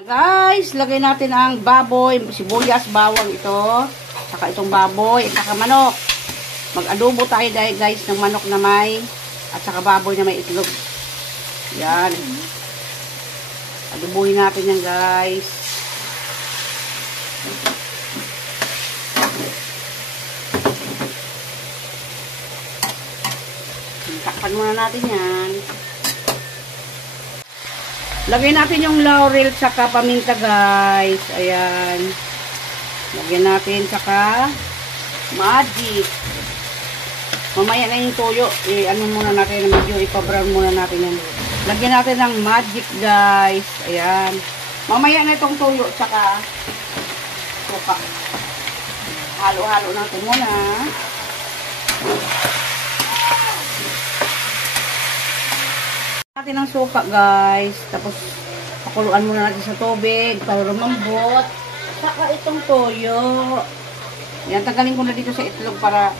Guys, lagay natin ang baboy, sibuyas, bawang ito. Saka itong baboy, at saka manok. Mag-adobo tayo guys ng manok na may, at saka baboy na may itlog. Yan. Adobohin natin yan guys. Takpan muna natin yan. Lagyan natin yung laurel saka paminta guys. Ayan. Lagyan natin saka magic. Mamaya na yung toyo. Ano muna natin, medyo ipa-brown muna natin yan. Lagyan natin ng magic guys. Ayan. Mamaya na itong toyo saka suka. Halo-halo natin muna. Natin ng suka guys, tapos pakuluan muna natin sa tubig para lumambot. Saka itong toyo, yan, tanggalin ko na dito sa itlog para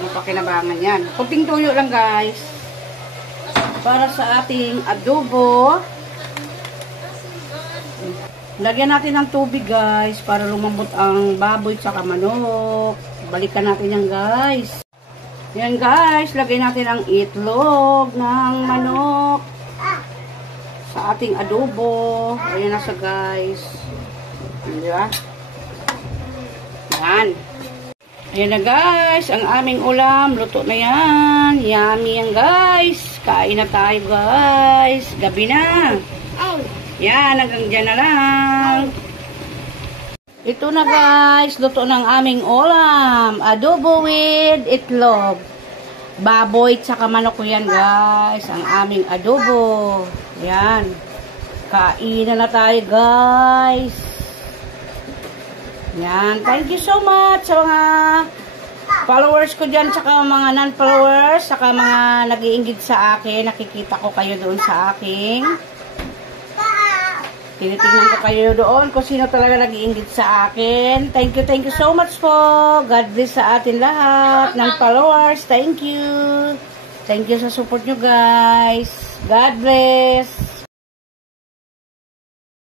mapakinabangan yan. Kunting toyo lang guys para sa ating adobo. Lagyan natin ng tubig guys para lumambot ang baboy saka manok. Balikan natin yan guys. Yan guys, lagyan natin ang itlog ng manok sa ating adobo. Ayan na siya guys. Di ba? Yan. Ayan na guys, ang aming ulam. Luto na yan. Yummy yan guys. Kain na tayo guys. Gabi na. Yan, hanggang dyan na lang. Ito na guys, luto ng aming ulam. Adobo with itlog. Baboy tsaka manok ko yan guys. Ang aming adobo. Yan. Kainan na tayo guys. Yan. Thank you so much sa mga followers ko dyan, tsaka mga non-followers, tsaka mga nag-iinggit sa akin. Nakikita ko kayo doon sa aking. Tinitingnan ko kayo doon kung sino talaga nag-iinggit sa akin. Thank you so much po. God bless sa atin lahat ng followers. Thank you. Thank you sa support nyo guys. God bless.